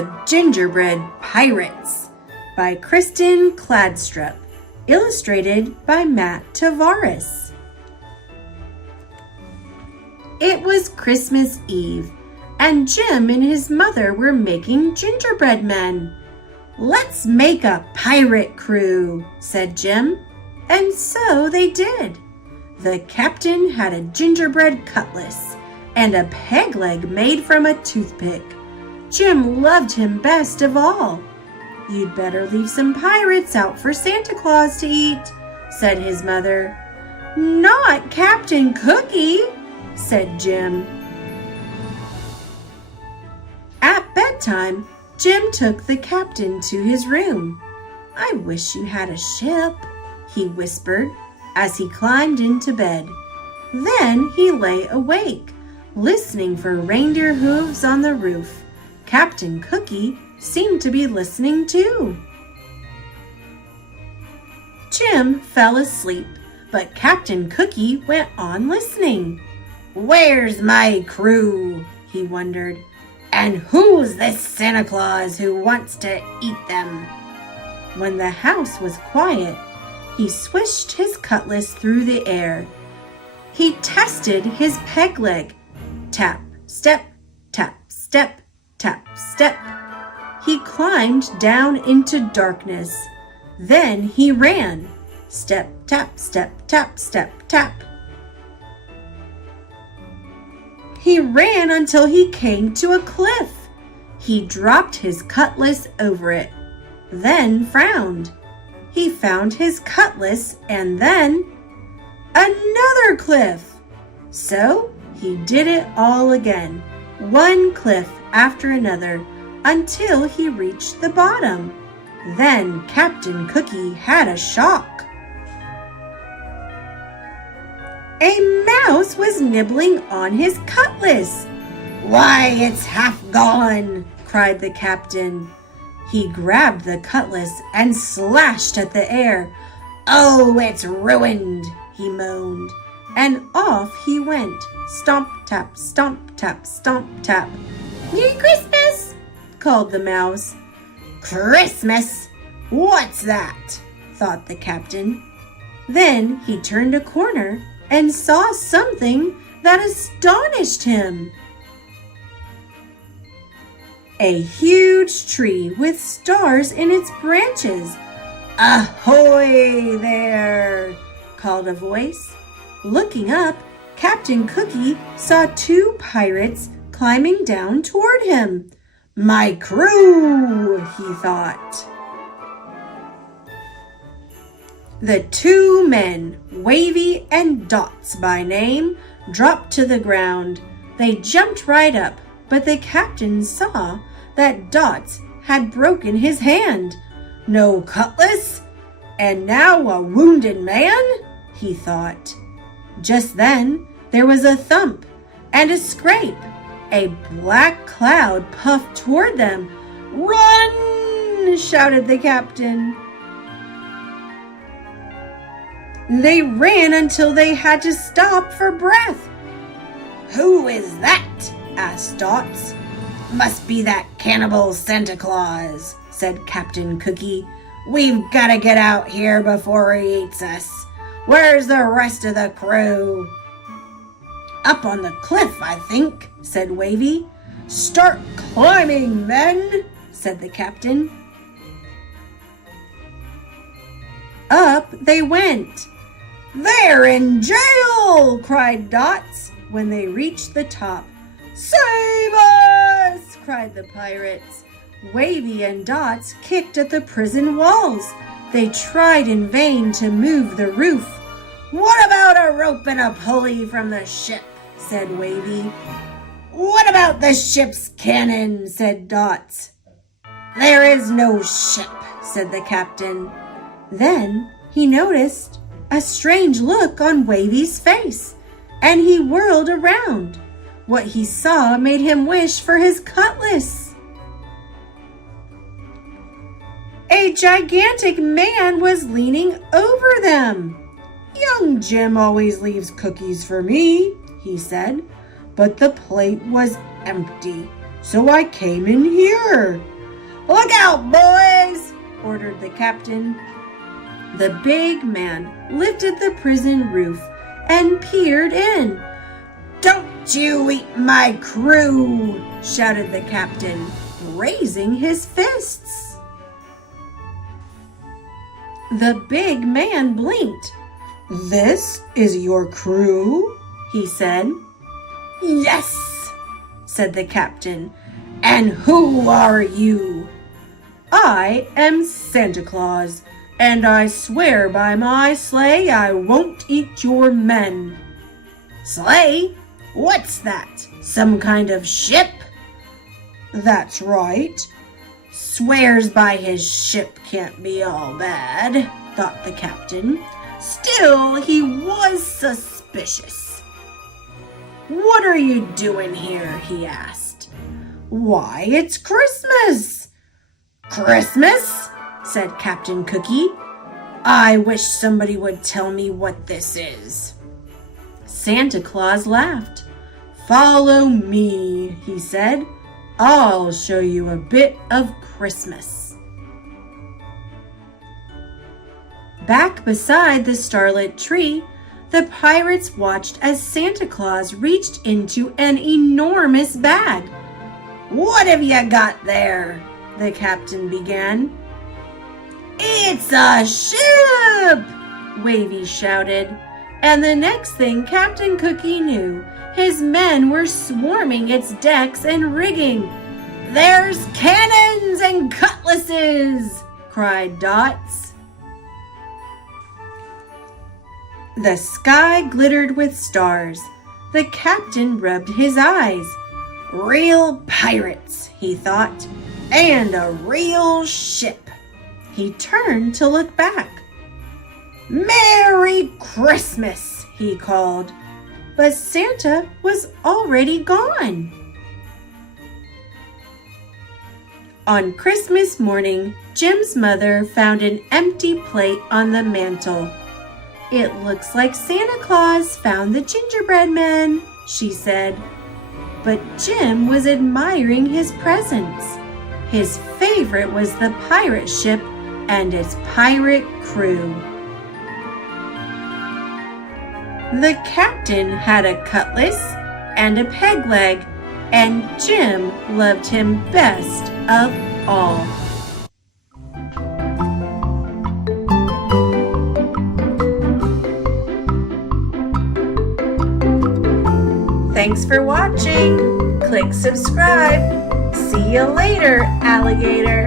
The Gingerbread Pirates by Kristin Kladstrup, illustrated by Tavares. It was Christmas Eve, and Jim and his mother were making gingerbread men. "Let's make a pirate crew," said Jim, and so they did. The captain had a gingerbread cutlass and a peg leg made from a toothpick. Jim loved him best of all. "You'd better leave some pirates out for Santa Claus to eat," said his mother. "Not Captain Cookie," said Jim. At bedtime, Jim took the captain to his room. "I wish you had a ship," he whispered as he climbed into bed. Then he lay awake, listening for reindeer hooves on the roof. Captain Cookie seemed to be listening too. Jim fell asleep, but Captain Cookie went on listening. "Where's my crew?" he wondered. "And who's this Santa Claus who wants to eat them?" When the house was quiet, he swished his cutlass through the air. He tested his peg leg. Tap, step, tap, step, tap, step. He climbed down into darkness. Then he ran. Step, tap, step, tap, step, tap. He ran until he came to a cliff. He dropped his cutlass over it, then frowned. He found his cutlass and then another cliff. So he did it all again, one cliff after another, until he reached the bottom. Then Captain Cookie had a shock. A mouse was nibbling on his cutlass. "Why, it's half gone!" cried the captain. He grabbed the cutlass and slashed at the air. "Oh, it's ruined!" he moaned. And off he went. Stomp, tap, stomp, tap, stomp, tap. "Merry Christmas!" called the mouse. "Christmas? What's that?" thought the captain. Then he turned a corner and saw something that astonished him. A huge tree with stars in its branches. "Ahoy there!" called a voice. Looking up, Captain Cookie saw two pirates climbing down toward him. "My crew," he thought. The two men, Wavy and Dots by name, dropped to the ground. They jumped right up, but the captain saw that Dots had broken his hand. No cutlass, and now a wounded man, he thought. Just then, there was a thump and a scrape. A black cloud puffed toward them. "Run!" shouted the captain. They ran until they had to stop for breath. "Who is that?" asked Dots. "Must be that cannibal Santa Claus," said Captain Cookie. "We've got to get out here before he eats us. Where's the rest of the crew?" "Up on the cliff, I think," said Wavy. "Start climbing, men," said the captain. Up they went. "They're in jail!" cried Dots when they reached the top. "Save us!" cried the pirates. Wavy and Dots kicked at the prison walls. They tried in vain to move the roof. "What about a rope and a pulley from the ship?" said Wavy. "What about the ship's cannon?" said Dots. "There is no ship," said the captain. Then he noticed a strange look on Wavy's face, and he whirled around. What he saw made him wish for his cutlass. A gigantic man was leaning over them. "Young Jim always leaves cookies for me," he said, but the plate was empty. so I came in here." "Look out, boys!" ordered the captain. The big man lifted the prison roof and peered in. "Don't you eat my crew!" shouted the captain, raising his fists. The big man blinked. "This is your crew?" he said. "Yes," said the captain. "And who are you?" "I am Santa Claus, and I swear by my sleigh I won't eat your men." "Sleigh? What's that? Some kind of ship?" "That's right." "Swears by his ship can't be all bad," thought the captain. Still, he was suspicious. "What are you doing here?" he asked. "Why, it's Christmas." "Christmas?" said Captain Cookie. "I wish somebody would tell me what this is." Santa Claus laughed. "Follow me," he said. "I'll show you a bit of Christmas." Back beside the starlit tree, the pirates watched as Santa Claus reached into an enormous bag. "What have you got there?" the captain began. "It's a ship!" Wavy shouted. And the next thing Captain Cookie knew, his men were swarming its decks and rigging. "There's cannons and cutlasses!" cried Dots. The sky glittered with stars. The captain rubbed his eyes. "Real pirates," he thought, "and a real ship." He turned to look back. "Merry Christmas," he called, but Santa was already gone. On Christmas morning, Jim's mother found an empty plate on the mantel. "It looks like Santa Claus found the gingerbread man," she said. But Jim was admiring his presents. His favorite was the pirate ship and its pirate crew. The captain had a cutlass and a peg leg, and Jim loved him best of all. Thanks for watching. Click subscribe. See you later, alligator.